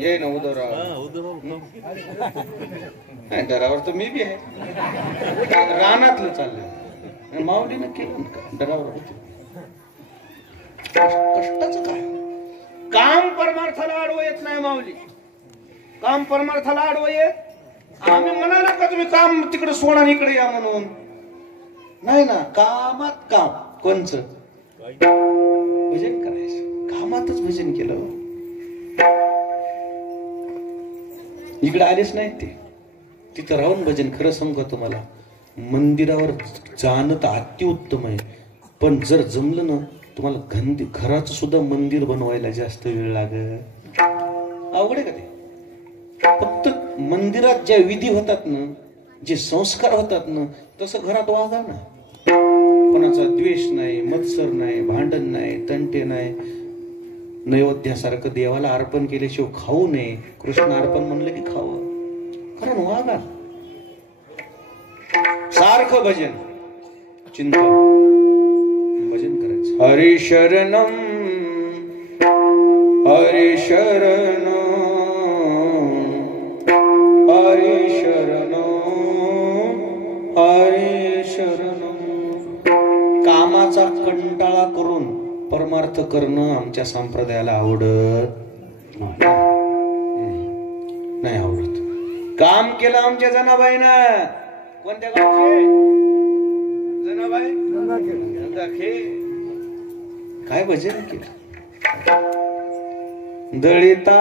ये ना डरावर तर मी बी आहे. रानातलं चाललंय, माऊलीनं केलं डरावर होते. कष्टाचं काय काम परमार्थाला आडवं येत नाही. माऊली काम परमार्थाला आडवं येत. आम्ही म्हणाला का तुम्ही काम तिकडे सोडा इकडे या म्हणून? नाही ना, कामात काम. कोणचं भजन करायचं, कामातच भजन केलं. इकडे आलेच नाही ते, तिथं राहून भजन. खरं सांगू का तुम्हाला, मंदिरावर जाणं तर अतिउत्तम आहे, पण जर जमलं ना तुम्हाला घराचं सुद्धा मंदिर बनवायला जास्त वेळ लागत. अवघड आहे का ते? फक्त मंदिरात ज्या विधी होतात ना, जे संस्कार होतात ना, तसं घरात वागा ना. कोणाचा द्वेष नाही, मत्सर नाही, भांडण नाही, तंटे नाही. नैवेद्यासारखं देवाला अर्पण केल्याशिवाय खाऊ नये. कृष्ण अर्पण म्हणलं की खावं. कारण वागा सारखं भजन चिंतन भजन करायचं. हरी शरणम हरी शरण हरी शरण हरी शरण. कामाचा कंटाळा करून परमार्थ करणं आमच्या संप्रदायाला आवडत नाही. आवडत. काम केलं आमच्या जनाबाईनं. कोणत्या गावचे? जनाबाई काय भजन केलं. दळिता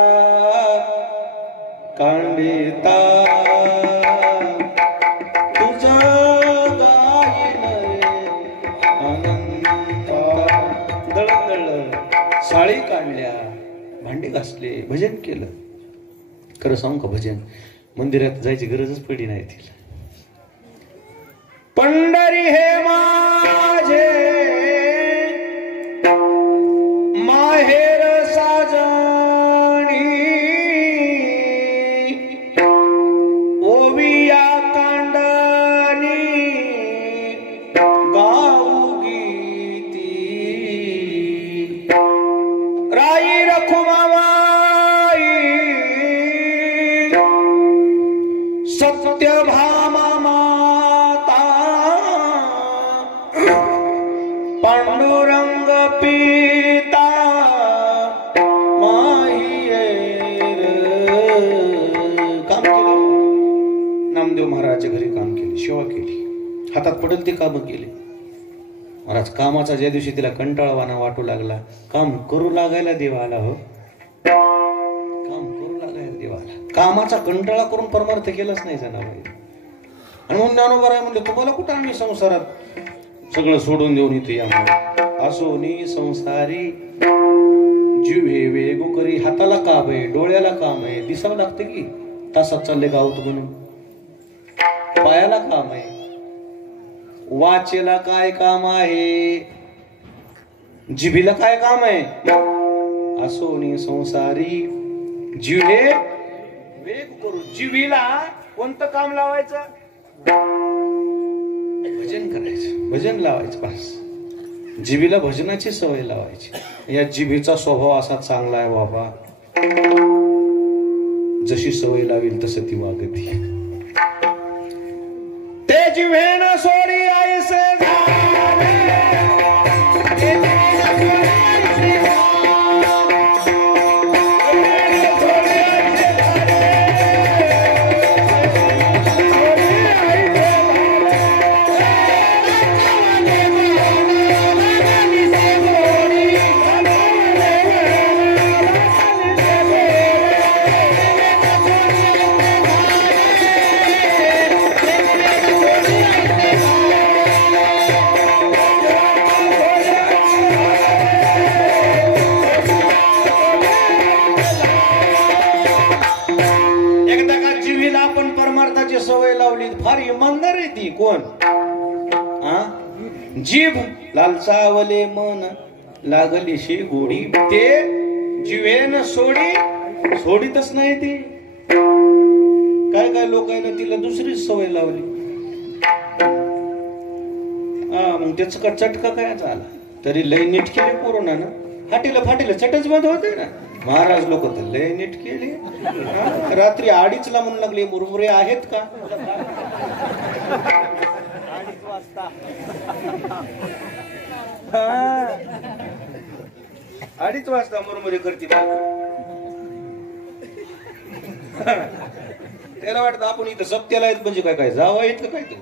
कांडिता तुझा साळी काढल्या, भांडी घासले, भजन केलं. खरं सांगू का, भजन मंदिरात जायची गरजच पडली नाही तिला. पंढरी हे माझे माहेर साजणी ओविया कांडणी गाऊ गीत पांडुरंग पिता माहिर काम केलं. नामदेव महाराजच्या घरी काम केले, सेवा केली, हातात पडेल ती कामं केली. महाराज कामाचा ज्या दिवशी तिला कंटाळवाना वाटू लागला, काम करू लागायला देवाला हो, काम करू लागायला देवाला. कामाचा कंटाळा करून परमार्थ केलाच नाही जनाबाई. आणि म्हणून ज्ञानोबा म्हणले तुम्हाला कुठं आम्ही संसारात सगळं सोडून देऊन इथे या. असोनी संसारी जीव हे वेगो करी. हाताला काम आहे, डोळ्याला काम आहे, दिसावं लागतं की तासात चालले गावत म्हणून. पायाला काम आहे, वाचेला काय काम आहे, जिभीला काय काम आहे. असोनी संसारी जीव हे वेग करू. जीवीला कोणतं काम लावायचं? भजन करायचं, भजन लावायचं. बस जिभीला भजनाची सवय लावायची. या जिभीचा स्वभाव असा चांगला आहे बाबा, जशी सवय लावेल तसं ती वागती. ते जिव्हेन सोडी आईसे सवय लावली. फार इमानदार आहे ती. कोण? जीभ लालचावले मन लागली शी गोडी. ते जीवेन सोडी सोडीतच नाही ती. काय काय लोकांना तिला दुसरीच सवय लावली. मग त्याच का चटका काय झाला. तरी लय नीट केली कोरोनानं. फाटीला फाटीला चटच बंद होते ना. महाराज लोक तर लय नीट केले. रात्री 2:30ला म्हणू लागले मुरमुरे आहेत का. 2:30 वाजता 2:30 वाजता मुरमुरे करते. त्याला वाटतं आपण इथं सत्याला आहेत म्हणजे काय काय जावा आहेत का काय. तू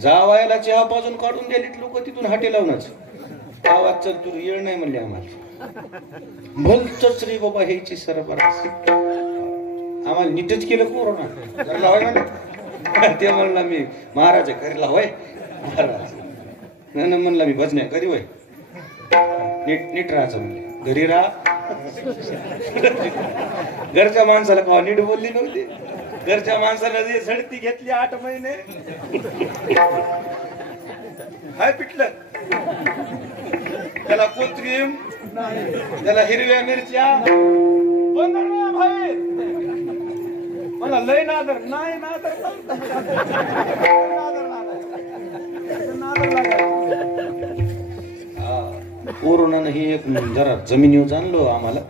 जावायला चहा पाजून काढून द्यालीत लोक तिथून हाटे लावूनच. गावात चल तू येळ नाही म्हणले आम्हाला. भलतच रे बाबा ह्याची सरबरास. आम्हाला नीटच केलं कोरोना. घरला होय म्हणलं. ते म्हणला मी महाराज घरला होय. महाराज म्हणला मी भजन्या घरी होय. नीट नीट राहायचं म्हणले. घरी राहा. घरच्या माणसाला का नीट बोलली नव्हती. घरच्या माणसाला जे झडती घेतली 8 महिने हाय पिटलं. त्याला कोथिंबीर, त्याला हिरव्या मिरच्या बाहेर. मला लय नादर नाही. कोरोनानं ही एक जरा जमिनीवर जाणलो आम्हाला.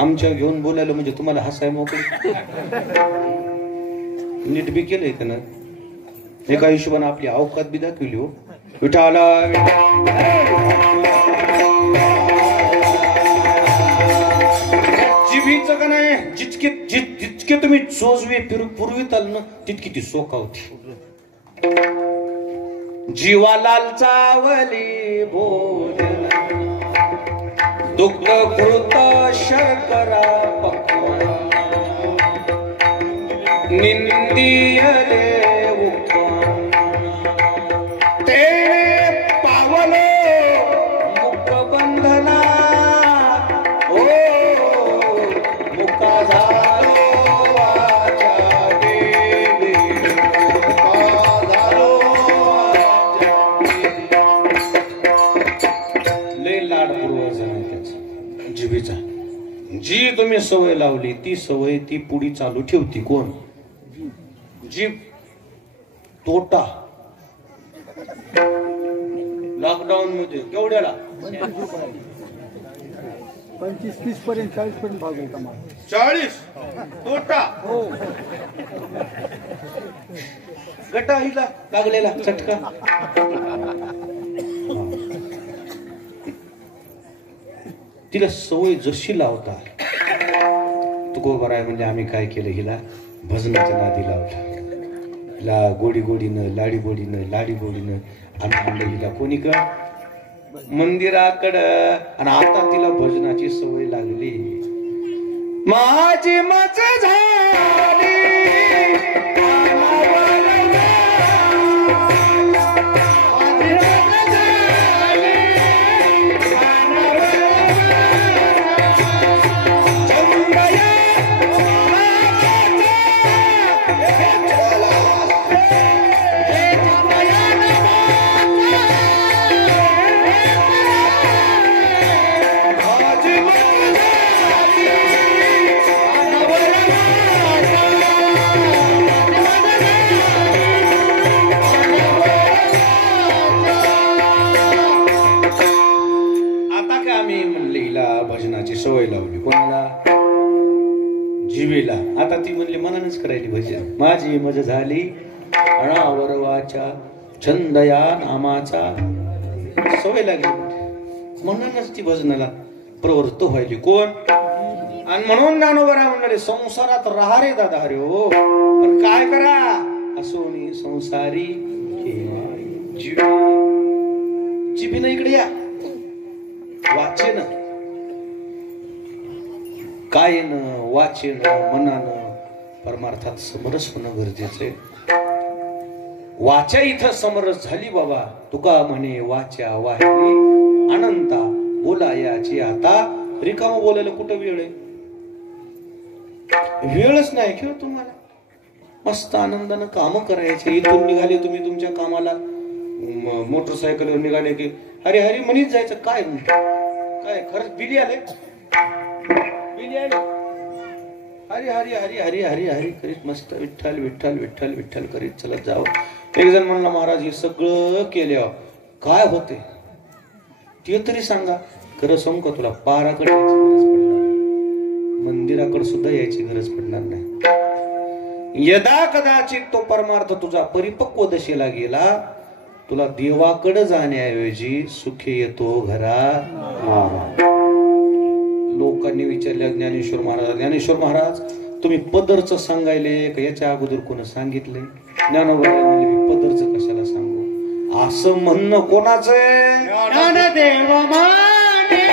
आमच्या घेऊन बोलायला म्हणजे तुम्हाला हसाय मोकळी. नीट बी केलंय त्यानं. एका हिशोबाने आपली अवकात बी दाखवली हो. विठाला जिभीचं का नाही जितके तुम्ही चोजवे पुरविताल ना तितकी ती सोकावती. जीवा लालचावली भोजन दुग्ध कृत शर्करा पक्वान निंदियले उपान ते पावलो मुख बंधना ओ मुका झालो वाचा देवी मुका झालो लय लाड पूर्वजन आहे त्याचा जिभेचा. जी तुम्ही सवय लावली ती सवय ती पुढी चालू ठेवती. कोण? जीभ. तोटा लॉकडाऊन मध्ये केवढ्याला 25-30 पर्यंत 40 पर्यंत भाग होता मला. 40 तोटा. हो गटा हिला लागलेला चटका. तिला सवय जशी लावता तुकोबाराय म्हणजे आम्ही काय केलं, हिला भजनाच्या नादी लावलं. हिला गोडी गोडीनं लाडी गोडीनं आम्ही आणलं हिला कोणी का मंदिराकडं. आणि आता तिला भजनाची सवय लागली. माझी मज झाली सवय लावली. कोणाला? जिवेला. आता ती म्हणली मनानच करायली भजन. माझी मज झाली अणावर वाचा छंदया नामाचा. सवय लागली म्हणूनच ती भजनाला प्रवृत्त व्हायली. कोण? आणि म्हणून ज्ञानोबा म्हणणारे संसारात राहा रे दादा रे हो, पण काय करा असोनी संसारी जिभेनं इकडे या. वाचे ना कायेनं वाचेनं मनानं परमार्थात समरस होणं गरजेचं आहे. वाचा इथं समरस झाली बाबा. तुका म्हणे वाचा वाहिली अनंता बोला याची. आता रिकाम बोलायला कुठं वेळ आहे? वेळच नाही किंवा तुम्हाला. मस्त आनंदानं काम करायचे. इथून निघाले तुम्ही तुमच्या कामाला, मोटरसायकलवर निघाले की हरी हरी म्हणीत जायचं. काय काय खरंच बिली आले, बिली आले. हरी हरी हरी हरी हरी हरी करीत मस्त विठ्ठल विठ्ठल विठ्ठल विठ्ठल करीत चलत जावं. एक जण म्हणला महाराज हे सगळं केल्यावर काय होते ते तरी सांगा. खरं सांगू का तुला, पाराकडे यायची गरज पडणार, मंदिराकडे सुद्धा यायची गरज पडणार नाही. यदा कदाचित तो परमार्थ तुझा परिपक्व दशेला गेला, तुला देवाकडे जाण्याऐवजी सुखे येतो घरात. लोकांनी विचारलं ज्ञानेश्वर महाराज तुम्ही पदरचं सांगायले का याच्या अगोदर कोण सांगितले? ज्ञानोबा म्हणले मी पदरचं कशाला सांगू. असं म्हणणं कोणाचं आहे? ज्ञानदेव माने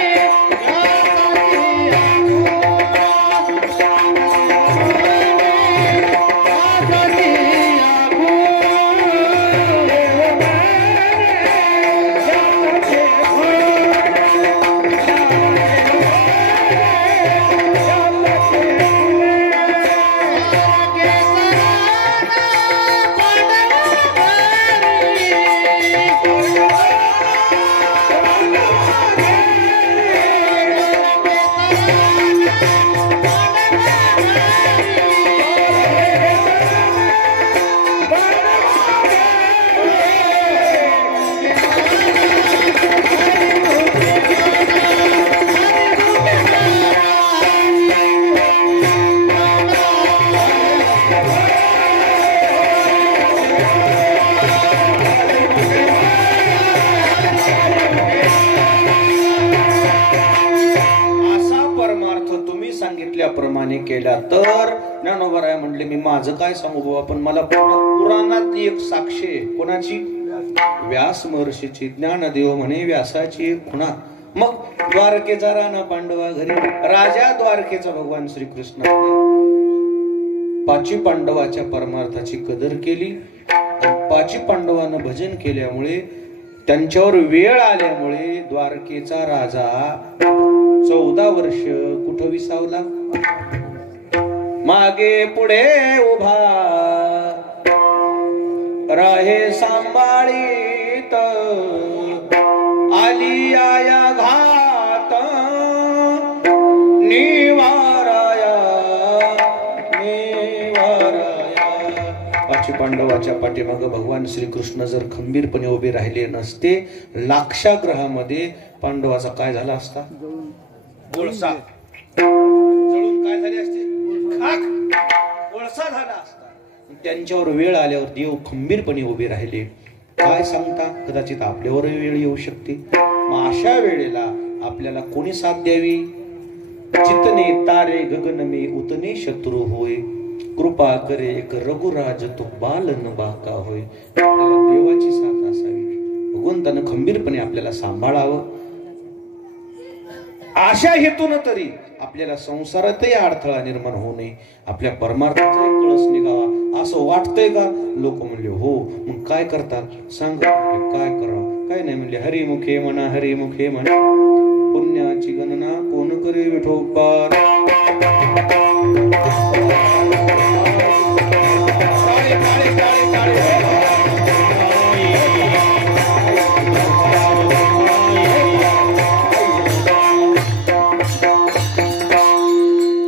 प्रमाणे केला तर ज्ञानोबा राय म्हणले मी माझं काय सांगू बाबा, पण मला पुराणातली एक साक्ष आहे. कोणाची? व्यास महर्षीची. ज्ञानदेव म्हणे व्यासाची खुणा. मग द्वारकेचा राणा पांडवा घरी, राजा द्वारकेचा भगवान श्रीकृष्णाने पाची पांडवाच्या परमार्थाची कदर केली. पाची पांडवांना भजन केल्यामुळे, त्यांच्यावर वेळ आल्यामुळे द्वारकेचा राजा 14 वर्ष कुठं विसावला? मागे पुढे उभा राहे सांभाळीत, आली आया घात निवाराया निवाराया. पाची पांडवाच्या पाठीमागे भगवान श्रीकृष्ण जर खंबीरपणे उभे राहिले नसते, लाक्षाग्रहामध्ये पांडवाचा काय झाला असता? कोळसा जळून काय झाले असते? खाक कोळसा झाला असता. त्यांच्यावर वेळ आल्यावर देव खंबीरपणे उभे राहिले. काय सांगता, कदाचित आपल्यावर वेळ येऊ शकते. मग अशा वेळेला आपल्याला कोणी साथ द्यावी? जितने तारे गगन में उतने शत्रू होय, कृपा करे एक रघुराज तो बालन बाका होय. आपल्याला देवाची साथ असावी, भगवंतानं खंबीरपणे आपल्याला सांभाळावं. अशा हेतून तरी आपल्याला संसारातही अडथळा निर्माण होऊ नये, आपल्या परमार्थाचा कळस निघावा असं वाटतंय का? लोक म्हणले हो. मग काय करतात सांग, काय करावं? काय नाही म्हणले, हरिमुखे म्हणा, हरिमुखे म्हणा, पुण्याची गणना कोण करे विठोबा.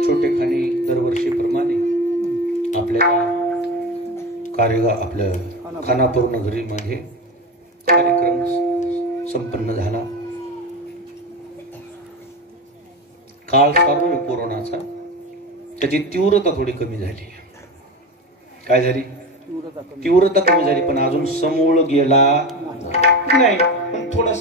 छोटेखानी दरवर्षीप्रमाणे आपल्या आपल्या खानापूर नगरीमध्ये कार्यक्रम संपन्न झाला. काळ चालू आहे कोरोनाचा, त्याची तीव्रता थोडी कमी झाली. काय झाली? तीव्रता कमी झाली, पण अजून समूळ गेला नाही, पण थोडासा